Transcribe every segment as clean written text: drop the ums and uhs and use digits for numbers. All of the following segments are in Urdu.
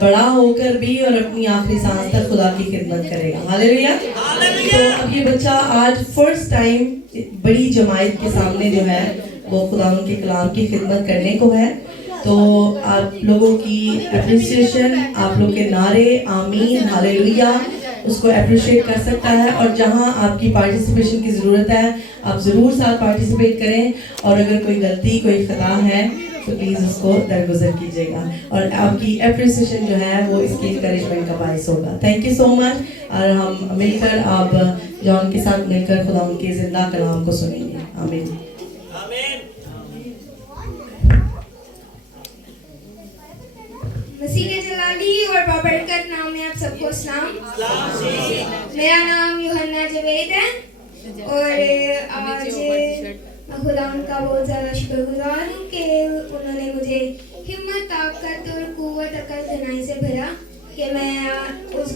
بڑا ہو کر بھی اور اپنی آخری سانس تک خدا کی خدمت کرے گا. ہاللیلویا. تو اب یہ بچہ آج فرسٹ ٹائم بڑی جماعت کے سامنے جو ہے وہ خدا ان کے کلام کی خدمت کرنے کو ہے. تو آپ لوگوں کی اپریسیشن, آپ لوگ کے نعرے آمین ہاللیلویا اس کو اپریشیٹ کر سکتا ہے. اور جہاں آپ کی پارٹیسپیشن کی ضرورت ہے آپ ضرور ساتھ پارٹیسپیٹ کریں, اور اگر کوئی غلطی کوئی خطا ہے تو پلیز اس کو درگزر کیجیے گا, اور آپ کی اپریسیشن جو ہے وہ اس کی انکریجمنٹ کا باعث ہوگا. تھینک یو سو مچ. اور ہم مل کر آپ جان کے ساتھ مل کر خدا ان کے زندہ کلام کو سنیں گے. آمین. مسیح کے جلالی اور بابرکت نام میں آپ سب کو اسلام. میرا نام یوحنا جوید ہے اور آج میں خدا ان کا بہت زیادہ شکر گزار ہوں کہ انہوں نے مجھے ہمت, طاقت اور قوت, عقل, دانائی سے بھرا کہ میں اس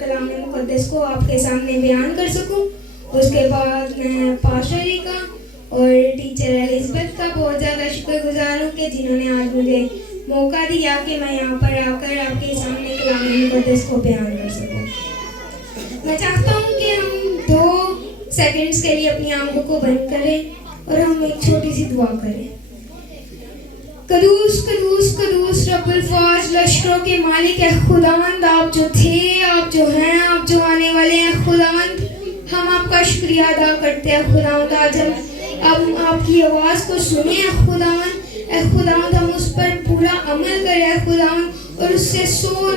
کلام مقدس کو آپ کے سامنے بیان کر سکوں. اس کے بعد میں پاسٹر جی کا اور ٹیچر الزبتھ کا بہت زیادہ شکر گزار ہوں کہ جنہوں نے آج مجھے موقع دیا کہ میں یہاں پر آ کر آپ کے سامنے کلام مقدس کو بیان کر سکوں. میں چاہتا ہوں کہ ہم 2 سیکنڈز کے لیے اپنی آنکھوں کو بند کریں اور ہم ایک چھوٹی سی دعا کریں. قدوس قدوس قدوس رب الفاظ لشکروں کے مالک ہے خداوند, آپ جو تھے, آپ جو ہیں, آپ جو آنے والے ہیں خداوند, ہم آپ کا شکریہ ادا کرتے ہیں خداوند. آج ہم آپ کی آواز کو سنیں خداوند. اے خداوند ہم اس پر پورا عمل کریں اے خداوند, اور اس سے 100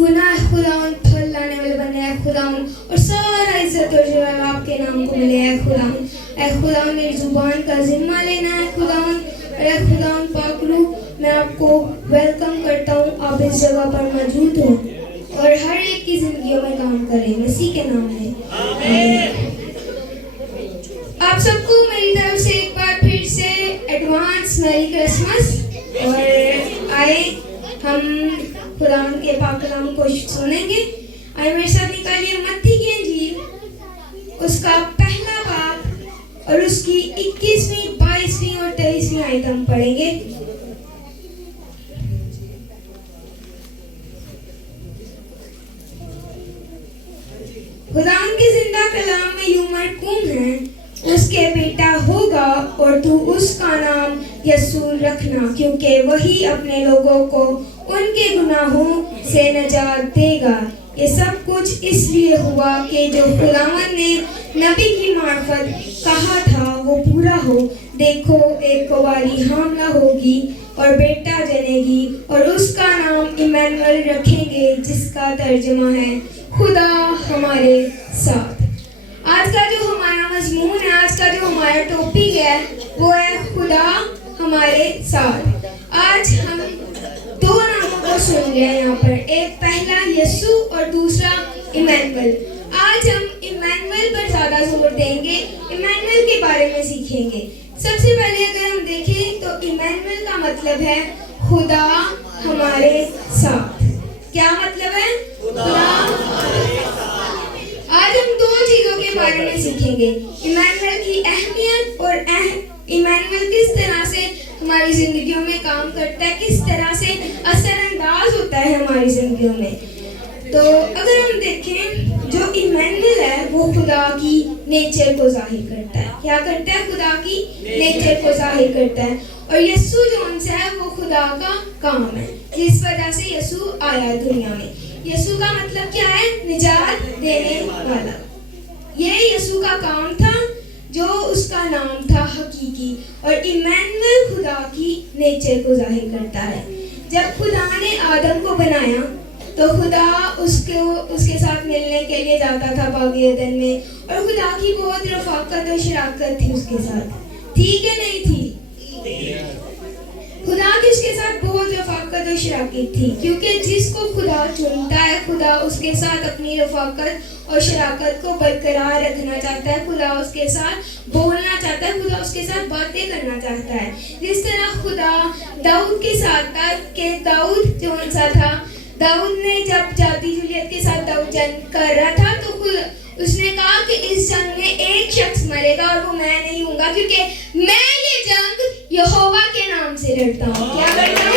گناہ خداوند پھل لانے والے بنے اے خداوند, اور سارا عزت اور جلال آپ کے نام کو ملے اے خداوند. اے خداوند میری زبان کا ذمہ لینا ہے خداوند. اے خداوند پاک روح, میں آپ کو ویلکم کرتا ہوں, آپ اس جگہ پر موجود ہوں اور ہر ایک کی زندگیوں میں کام کریں مسیح کے نام میں آمین. آپ سب کو میری طرف سے ایک بار پھر سے ایڈوانس میری کرسمس. اور آئے ہم خدا کے پاک کلام کو سنیں گے. آئے میرے ساتھ نکالیے متی کی انجیل اس کا پہلا باب اور اس کی 21ویں 22ویں اور 23ویں آیت ہم پڑھیں گے. خدا کے زندہ کلام میں یوں مرقوم ہے, اس کے بیٹا ہوگا اور تو اس کا نام یسوع رکھنا, کیونکہ وہی اپنے لوگوں کو ان کے گناہوں سے نجات دے گا. یہ سب کچھ اس لیے ہوا کہ جو خداوند نے نبی کی معرفت کہا تھا وہ پورا ہو. دیکھو ایک کنواری حاملہ ہوگی اور بیٹا جنے گی اور اس کا نام ایمانویل رکھیں گے, جس کا ترجمہ ہے خدا ہمارے ساتھ. آج کا جو ہمارا مضمون ہے, آج کا جو ہمارا ٹاپک ہے وہ ہے خدا ہمارے ساتھ. آج ہم 2 ناموں کو سن رہے ہیں یہاں پر, ایک پہلا یسوع اور دوسرا ایمانویل. آج ہم ایمانویل پر زیادہ زور دیں گے, ایمانویل کے بارے میں سیکھیں گے. سب سے پہلے اگر ہم دیکھیں تو ایمانویل کا مطلب ہے خدا ہمارے ساتھ. کیا مطلب ہے؟ خدا ہمارے ساتھ. آج ہم 2 چیزوں کے بارے میں سیکھیں گے, ایمانویل کی اہمیت اور ایمانویل کس طرح سے ہماری زندگیوں میں کام کرتا ہے, کس طرح سے اثر انداز ہوتا ہے ہماری زندگیوں میں. تو اگر ہم دیکھیں جو ایمانویل ہے وہ خدا کی نیچر کو ظاہر کرتا ہے. کیا کرتا ہے؟ خدا کی نیچر کو ظاہر کرتا ہے. اور یسوع جو ان سے ہے وہ خدا کا کام ہے, جس وجہ سے یسوع آیا دنیا میں. یسوع کا مطلب کیا ہے؟ نجات دینے والا. یہ یسوع کا کام تھا جو اس کا نام تھا حقیقی. اور ایمانویل خدا کی نیچر کو ظاہر کرتا ہے. جب خدا نے آدم کو بنایا تو خدا اس کے ساتھ ملنے کے لیے جاتا تھا باغ عدن میں, اور خدا کی بہت رفاقت اور شراکت تھی اس کے ساتھ. تھی کہ نہیں تھی؟ خدا کی اس کے ساتھ بہت رفاقت اور شراکت تھی, کیونکہ جس کو خدا چنتا ہے خدا اس کے ساتھ اپنی رفاقت اور شراکت کو برقرار رکھنا چاہتا ہے. خدا اس کے ساتھ بولنا چاہتا ہے, خدا اس کے ساتھ باتیں کرنا چاہتا ہے. جس طرح خدا داؤد کے ساتھ تھا کہ داؤد جو ان سا تھا, داؤد نے جب جاتی جولیت کے ساتھ داؤد جنگ کر رہا تھا تو اس نے کہا کہ اس جنگ میں ایک شخص مرے گا اور وہ میں نہیں ہوں گا, کیونکہ میں یہ جنگ یہوہ کے نام سے لڑتا ہوں. کیا کرتا ہوں؟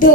2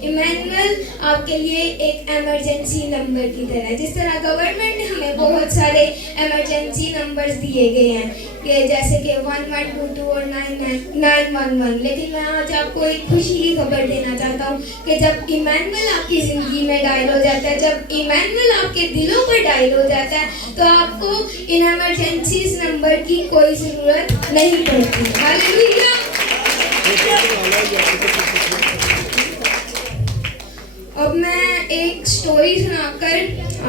ایمینول آپ کے لیے ایک ایمرجنسی نمبر کی طرح ہے. جس طرح گورنمنٹ نے ہمیں بہت سارے ایمرجنسی نمبرز دیے گئے ہیں کہ جیسے کہ 1122 اور 911, لیکن میں آج آپ کو ایک خوشی کی خبر دینا چاہتا ہوں کہ جب ایمینول آپ کی زندگی میں ڈائل ہو جاتا ہے, جب ایمینول آپ کے دلوں پر ڈائل ہو جاتا ہے, تو آپ کو ان ایمرجنسیز نمبر کی کوئی ضرورت نہیں پڑتی. ہاللیلویا. اب میں ایک سٹوری سنا کر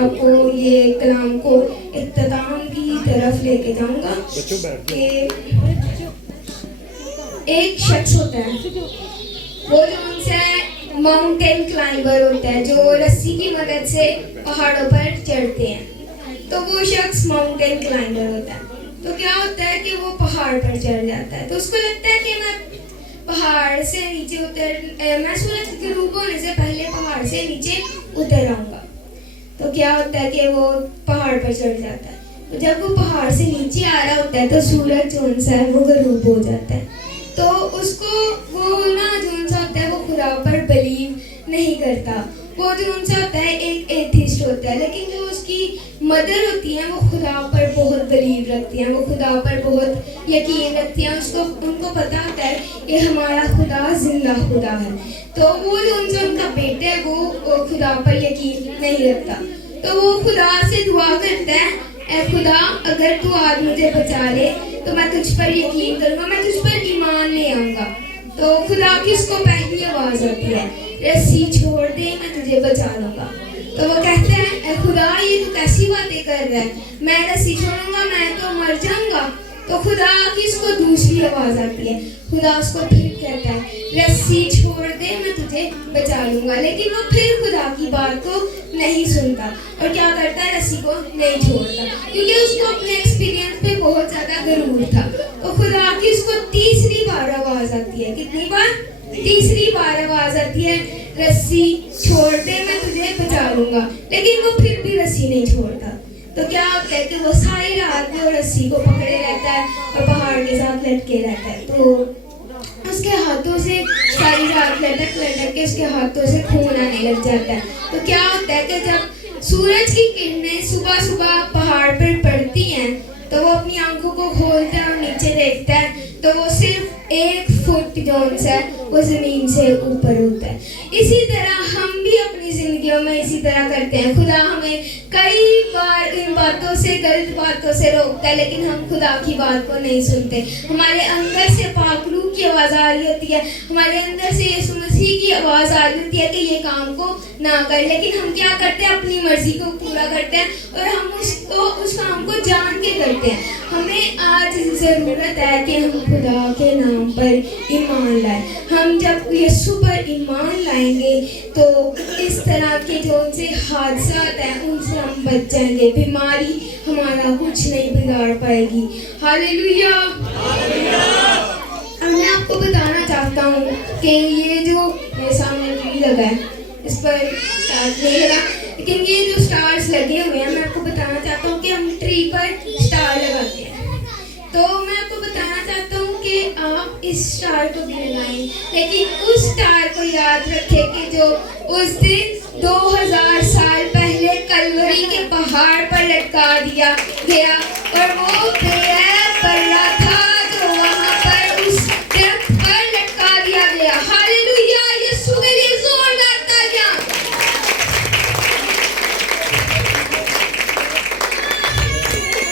آپ کو یہ کلام کو اختتام کی طرف لے کے جاؤں گا. کہ ایک شخص ہوتا ہے, وہ جو ان سے ماؤنٹین کلائمبر ہوتا ہے, جو رسی کی مدد سے پہاڑوں پر چڑھتے ہیں. تو وہ شخص ماؤنٹین کلائمبر ہوتا ہے. تو کیا ہوتا ہے کہ وہ پہاڑ پر چڑھ جاتا ہے. تو اس کو لگتا ہے کہ میں پہاڑ سے نیچے میں سورج کے غروب ہونے سے پہلے پہاڑ سے نیچے اتر آؤں گا. تو کیا ہوتا ہے کہ وہ پہاڑ پر چڑھ جاتا ہے. تو جب وہ پہاڑ سے نیچے آ رہا ہوتا ہے تو سورج جو سا ہے وہ غروب ہو جاتا ہے. تو اس کو وہ نا جو سا ہوتا ہے وہ خدا پر بلیو نہیں کرتا. وہ جو سا ہوتا ہے ایک ایتھیسٹ ہوتا ہے, لیکن جو اس کی مدر ہوتی ہیں وہ خدا پر بہت بلیو رکھتی ہیں, وہ خدا پر بہت یقین رکھتی ہیں. ان کو پتا ہوتا ہے کہ ہمارا خدا زندہ خدا ہے. تو وہ جو ان کا بیٹا ہے وہ خدا پر یقین نہیں رکھتا. تو وہ خدا سے دعا کرتا ہے, اے خدا اگر تو آج مجھے بچا لے تو میں تجھ پر یقین کروں گا, میں تجھ پر ایمان لے آؤں گا. تو خدا کی اس کو پہلی آواز آتی ہے, رسی چھوڑ دے میں تجھے بچا لوں گا. تو وہ کہتے ہیں اے خدا یہ تو کیسی باتیں کر رہا ہے, میں رسی چھوڑوں گا میں تو مر جاؤں گا. تو خدا کی اس کو دوسری آواز آتی ہے, خدا اس کو پھر کہتا ہے رسی چھوڑ دے میں تجھے بچا لوں گا. لیکن وہ پھر خدا کی بات کو نہیں سنتا اور کیا کرتا ہے, رسی کو نہیں چھوڑتا, کیونکہ اس کو اپنے ایکسپیرینس پہ بہت زیادہ غرور تھا. تو خدا کی اس کو تیسری بار آواز آتی ہے. کتنی بار؟ تیسری بار آواز آتی ہے, رسی چھوڑ دے میں تجھے بچا لوں گا. لیکن وہ پھر بھی رسی نہیں چھوڑتا. تو کیا ہوتا ہے کہ وہ ساری رات میں رسی کو پکڑے رہتا ہے اور پہاڑ کے ساتھ لٹکے رہتا ہے. تو اس کے ہاتھوں سے ساری رات لٹک کے اس کے ہاتھوں سے خون آنے لگ جاتا ہے. تو کیا ہوتا ہے کہ جب سورج کی کرنیں صبح صبح پہاڑ پر پڑتی ہیں تو وہ اپنی آنکھوں کو کھولتا ہے اور نیچے دیکھتا ہے تو وہ صرف 1 فٹ جونس ہے وہ زمین سے اوپر ہوتا ہے. اسی طرح ہم بھی اپنی زندگیوں میں اسی طرح کرتے ہیں. خدا ہمیں کئی بار ان باتوں سے, غلط باتوں سے روکتا ہے, لیکن ہم خدا کی بات کو نہیں سنتے. ہمارے اندر سے پاک روح کی آواز آ رہی ہوتی ہے, ہمارے اندر سے یسوع مسیح کی آواز آ رہی ہوتی ہے کہ یہ کام کو نہ کر, لیکن ہم کیا کرتے ہیں, اپنی مرضی کو پورا کرتے ہیں اور ہم اس کام کو جان کے کرتے ہیں. ہمیں آج ضرورت ہے کہ ہم خدا کے نام پر ایمان لائیں. ہم جب یسوع پر ایمان لائیں گے تو اس طرح کے جو ان سے حادثات ہیں ان سے ہم بچ جائیں گے. بیماری ہمارا کچھ نہیں بگاڑ پائے گی. ہاللیلویا. اب میں آپ کو بتانا چاہتا ہوں کہ یہ جو میرے سامنے ٹری لگا ہے اس پر اسٹارز نہیں لگا, لیکن یہ جو اسٹارز لگے ہوئے ہیں میں آپ کو بتانا چاہتا ہوں کہ ہم ٹری پر اسٹار لگاتے ہیں. تو میں آپ کو بتانا چاہتا ہوں کہ آپ اس اسٹار کو بھی لگائیں, لیکن اس اسٹار کو یاد رکھیں کہ جو اس دن 2000 سال پہلے کلوری کے پہاڑ پر لٹکا دیا گیا اور وہ بےعیب بلّہ تھا جو وہاں پر اس درخت پر لٹکا دیا گیا. ہاللیلویا. یسوع کے لیے زوردار تالیاں.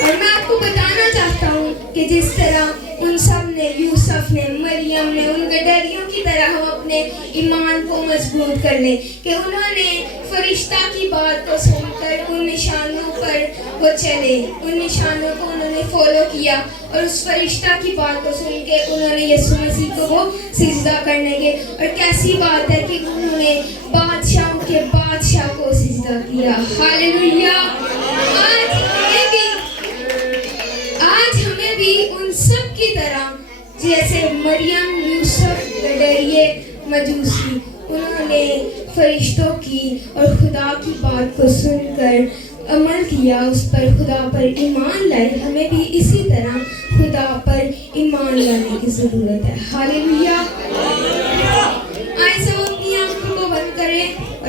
اور میں آپ کو بتانا چاہتا ہوں کہ جس طرح ان سب نے, یوسف نے, مریم نے, ان گڈریوں کی طرح ہم اپنے ایمان کو مضبوط کر لیں کہ انہوں نے فرشتہ کی بات کو سن کر ان نشانوں پر وہ چلے, ان نشانوں کو انہوں نے فالو کیا اور اس فرشتہ کی بات کو سن کے انہوں نے یسوع مسیح کو وہ سجدہ کرنے کے. اور کیسی بات ہے کہ انہوں نے بادشاہوں کے بادشاہ کو سجدہ کیا. ہاللیلویا. آج ہمیں بھی ان سب کی طرح جیسے مریم, یوسف, گڈریے, مجوسی, انہوں نے فرشتوں کی اور خدا کی بات کو سن کر عمل کیا, اس پر خدا پر ایمان لائے. ہمیں بھی اسی طرح خدا پر ایمان لانے کی ضرورت ہے. ہاللیلویا. آئے سب اپنی آنکھوں کو بند